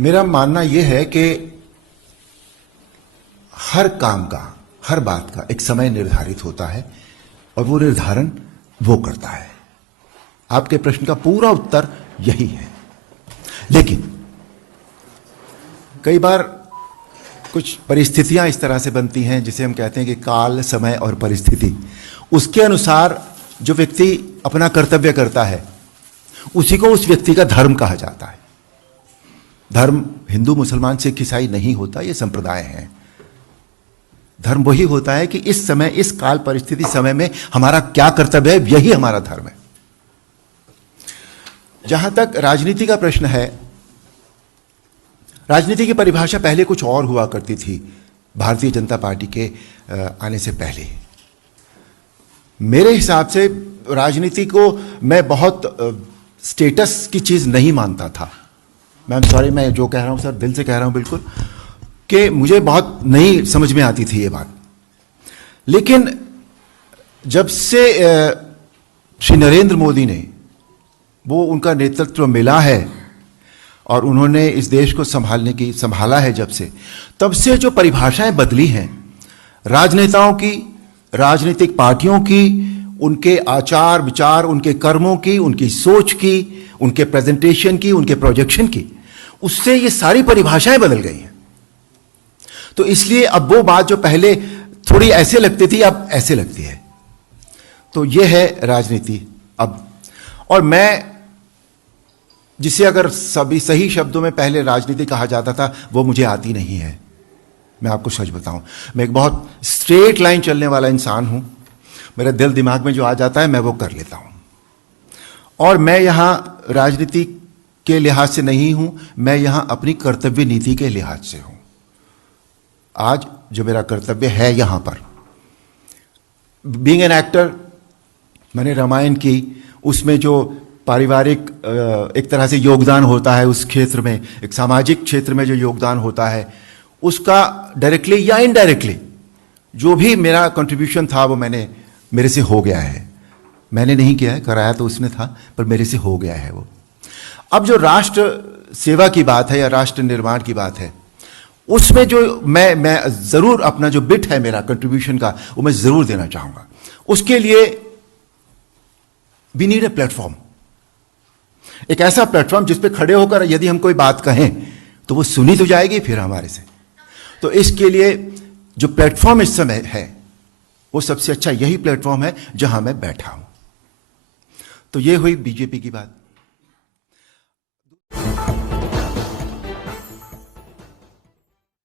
मेरा मानना यह है कि हर काम का, हर बात का एक समय निर्धारित होता है और वो निर्धारण वो करता है। आपके प्रश्न का पूरा उत्तर यही है। लेकिन कई बार कुछ परिस्थितियां इस तरह से बनती हैं जिसे हम कहते हैं कि काल, समय और परिस्थिति, उसके अनुसार जो व्यक्ति अपना कर्तव्य करता है उसी को उस व्यक्ति का धर्म कहा जाता है। धर्म हिंदू, मुसलमान, सिख, ईसाई नहीं होता, ये संप्रदाय हैं। धर्म वही होता है कि इस समय, इस काल परिस्थिति समय में हमारा क्या कर्तव्य है, यही हमारा धर्म है। जहां तक राजनीति का प्रश्न है, राजनीति की परिभाषा पहले कुछ और हुआ करती थी भारतीय जनता पार्टी के आने से पहले। मेरे हिसाब से राजनीति को मैं बहुत स्टेटस की चीज नहीं मानता था। मैम सॉरी, मैं जो कह रहा हूं सर दिल से कह रहा हूं बिल्कुल, कि मुझे बहुत नहीं समझ में आती थी ये बात। लेकिन जब से श्री नरेंद्र मोदी ने, वो उनका नेतृत्व मिला है और उन्होंने इस देश को संभाला है, जब से, तब से जो परिभाषाएं बदली हैं राजनेताओं की, राजनीतिक पार्टियों की, उनके आचार विचार, उनके कर्मों की, उनकी सोच की, उनके प्रेजेंटेशन की, उनके प्रोजेक्शन की, उससे ये सारी परिभाषाएं बदल गई हैं। तो इसलिए अब वो बात जो पहले थोड़ी ऐसे लगती थी, अब ऐसे लगती है। तो ये है राजनीति अब। और मैं, जिसे अगर सभी सही शब्दों में पहले राजनीति कहा जाता था, वो मुझे आती नहीं है। मैं आपको सच बताऊं, मैं एक बहुत स्ट्रेट लाइन चलने वाला इंसान हूं। मेरे दिल दिमाग में जो आ जाता है मैं वो कर लेता हूं। और मैं यहां राजनीति के लिहाज से नहीं हूं, मैं यहां अपनी कर्तव्य नीति के लिहाज से हूं। आज जो मेरा कर्तव्य है यहां पर, बीइंग एन एक्टर, मैंने रामायण की, उसमें जो पारिवारिक एक तरह से योगदान होता है उस क्षेत्र में, एक सामाजिक क्षेत्र में जो योगदान होता है, उसका डायरेक्टली या इनडायरेक्टली जो भी मेरा कंट्रीब्यूशन था वो मेरे से हो गया है। मैंने नहीं किया है, कराया तो उसने था, पर मेरे से हो गया है वो। अब जो राष्ट्र सेवा की बात है या राष्ट्र निर्माण की बात है, उसमें जो मैं जरूर अपना जो बिट है मेरा कंट्रीब्यूशन का, वो मैं जरूर देना चाहूंगा। उसके लिए वी नीड ए प्लेटफॉर्म, एक ऐसा प्लेटफॉर्म जिस पे खड़े होकर यदि हम कोई बात कहें तो वो सुनी तो जाएगी फिर हमारे से। तो इसके लिए जो प्लेटफॉर्म इस समय है वो सबसे अच्छा यही प्लेटफॉर्म है जहां मैं बैठा हूं। तो ये हुई बीजेपी की बात।